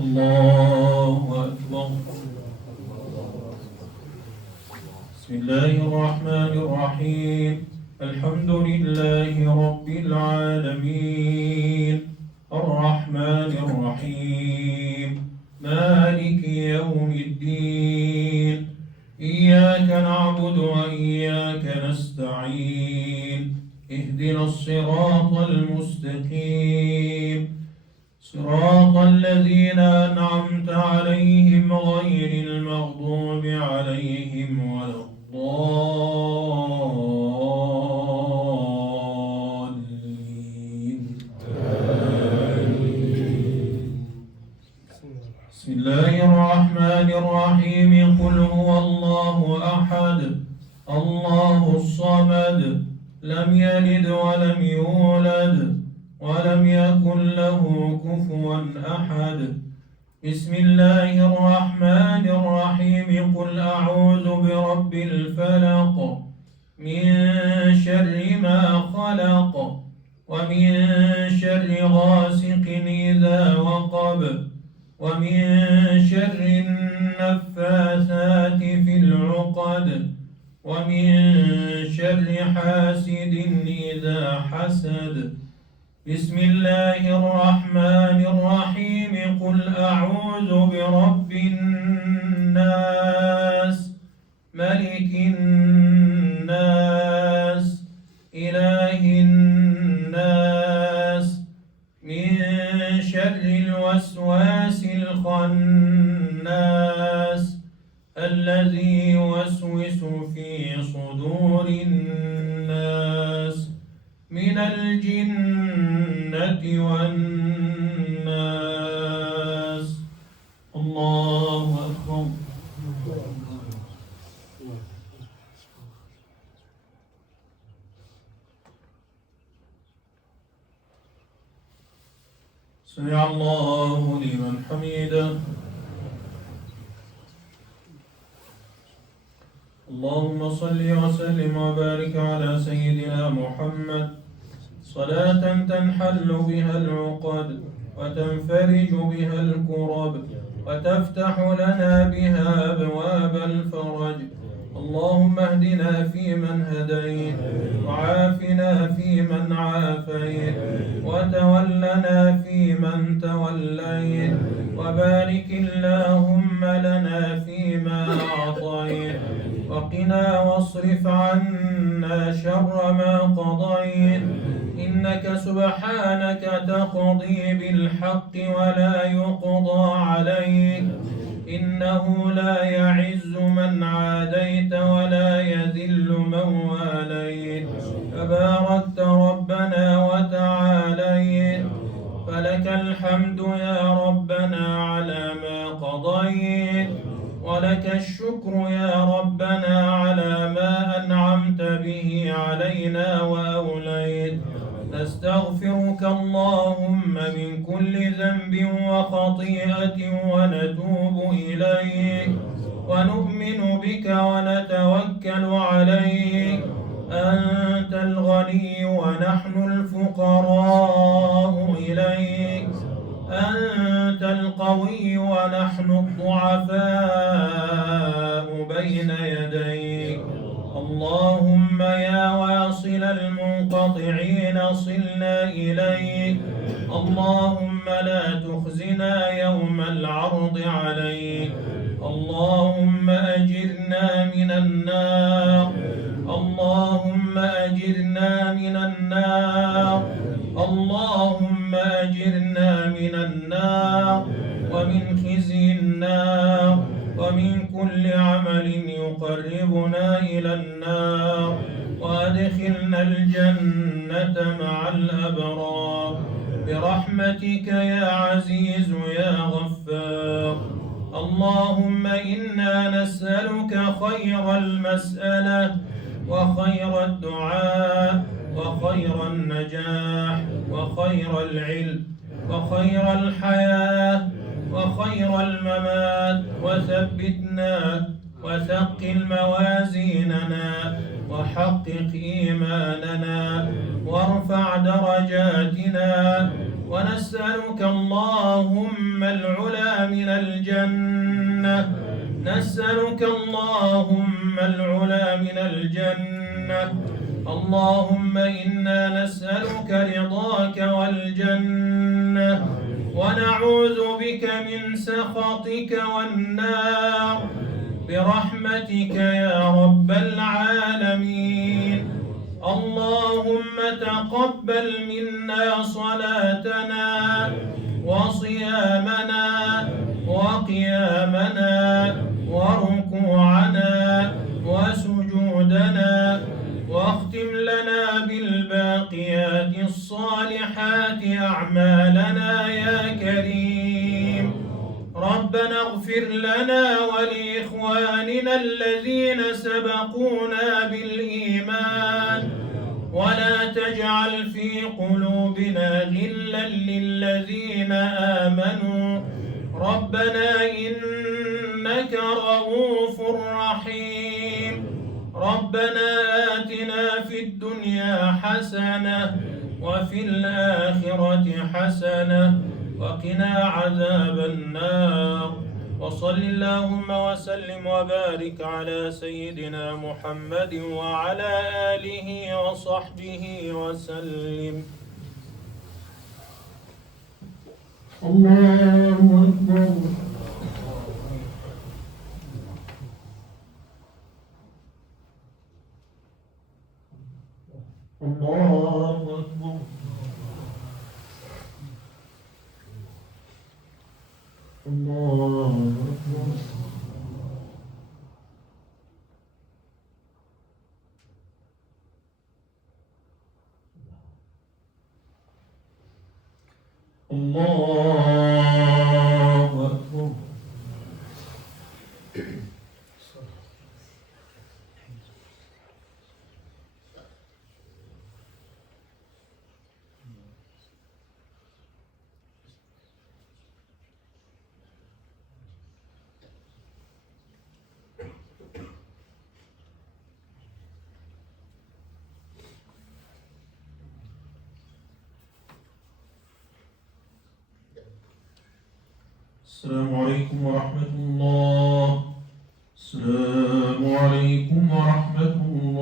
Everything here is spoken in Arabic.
الله أكبر. بسم الله الرحمن الرحيم. الحمد لله رب العالمين الرحمن الرحيم مالك يوم الدين إياك نعبد وإياك نستعين اهدنا الصراط المستقيم صراط الذين أنعمت عليهم غير المغضوب عليهم ولا الضالين. بسم الله الرحمن الرحيم. قل هو الله أحد الله الصمد لم يلد ولم يولد ولم يكن له كفوا أحد. بسم الله الرحمن الرحيم. قل أعوذ برب الفلق من شر ما خلق ومن شر غاسق إذا وقب ومن شر النفاثات في العقد ومن شر حاسد إذا حسد. بسم الله الرحمن الرحيم. قل أعوذ برب الناس ملك الناس إله الناس من شر الوسواس الخناس الذي يوسوس في صدور الناس من الجنة والناس. الله أكبر. سمع الله لمن حمده. اللهم صل وسلم وبارك على سيدنا محمد صلاة تنحل بها العقد وتنفرج بها الكرب وتفتح لنا بها أبواب الفرج. اللهم اهدنا فيمن هديت وعافنا فيمن عافيت وتولنا فيمن توليت وبارك اللهم لنا فيما أعطيت وقنا واصرف عنا شر ما قضيت إنك سبحانك تقضي بالحق ولا يقضى عليك إنه لا يعز من عاديت ولا يذل من واليت تباركت ربنا وتعاليت. فلك الحمد يا ربنا على ما قضيت ولك الشكر يا ربنا على ما أنعمت به علينا وأوليت. نستغفرك اللهم من كل ذنب وخطيئة ونتوب إليك ونؤمن بك ونتوكل عليك. أنت الغني ونحن الفقراء إليك أنت القوي ونحن الضعفاء بين يديك. اللهم يا واصل المنقطعين صلنا إليك. اللهم لا تخزنا يوم العرض عليك. اللهم أجرنا من النار. اللهم أجرنا من النار. اللهم أجرنا من النار ومن خزي النار ومن كل عمل يقربنا إلى النار وأدخلنا الجنة مع الأبرار برحمتك يا عزيز يا غفار. اللهم إنا نسألك خير المسألة وخير الدعاء وخير النجاح وخير العلم وخير الحياة وخير الممات. وثبتنا وثقل موازيننا وحقق إيماننا وارفع درجاتنا ونسألك اللهم العلا من الجنة، نسألك اللهم العلا من الجنة. اللهم إنا نسألك رضاك والجنة، ونعوذ بك من سخطك والنار، برحمتك يا رب العالمين. اللهم تقبل منا صلاتنا وصيامنا وقيامنا وركوعنا وسجودنا، واختم لنا بالباقيات الصالحات أعمالنا يا كريم. ربنا اغفر لنا ولإخواننا الذين سبقونا بالإيمان، ولا تجعل في قلوبنا غلا للذين آمنوا، ربنا إنك رؤوف رحيم. ربنا آتنا في الدنيا حسنة وفي الآخرة حسنة وقنا عذاب النار. وصل اللهم وسلم وبارك على سيدنا محمد وعلى آله وصحبه وسلم. الله أكبر. الله أكبر. الله أكبر. الله أكبر. السلام عليكم ورحمة الله. السلام عليكم ورحمة الله.